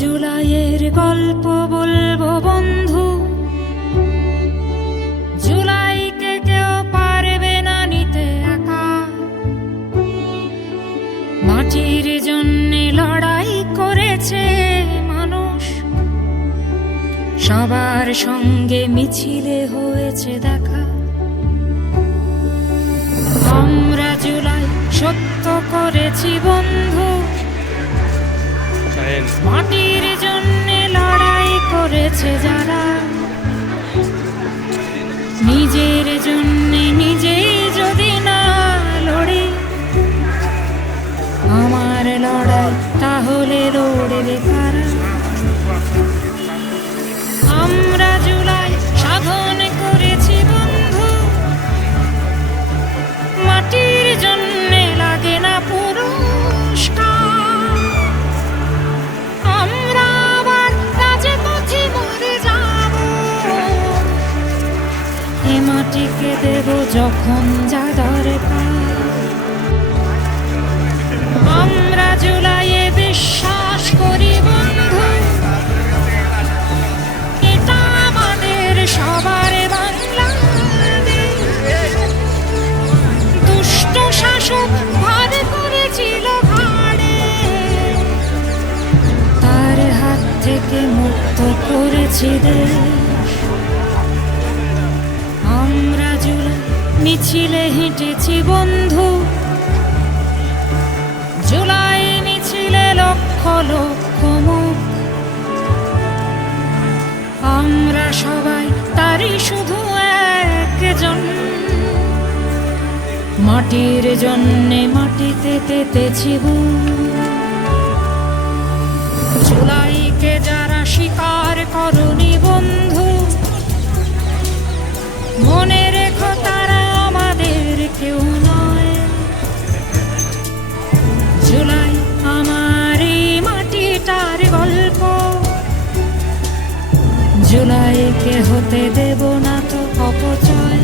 জুলাইয়ের গল্প বলবো বন্ধু, জুলাইকে কেউ পারবে না নিতে একা। মাটির জন্যে লড়াই করেছে মানুষ, সবার সঙ্গে মিছিলে হয়েছে দেখা। আমরা জুলাই সত্য করেছি বন্ধু, মাটির জন্যে লড়াই করেছে যারা। নিজের জন্যে নিজেই যদি না লড়ি, আমার লড়াই তাহলে লড়বে কারা? আমরা জুলাই সাধন করেছি বন্ধু, মাটির জন্যে লাগে না পুরস্কার। আমরা আবার রাজপথে মরে যাব, এ মাটিকে দেব যখন যা দরকার। আমরা জুলাইয়ে বিশ্বাস করি বন্ধু, এটা আমাদের সবার বাংলাদেশ। দুষ্ট শাসক ভার করেছিল ঘাড়ে, তার হাত থেকে মুক্ত করেছি দেশ। আমরা জুলাই মিছিলে হেঁটেছি বন্ধু, জুলাই মিছিলে লক্ষ লক্ষ মুখ। আমরা সবাই তারই শুধু একজন, মাটির জন্যে মাটিতে পেতেছি বুক। জুলাইকে যারা স্বীকার করনি বন্ধু, মনে রেখো তারা আমাদের কেউ নয়। জুলাই আমার এই মাটিটার গল্প, জুলাইকে হতে দেব না তো অপচয়।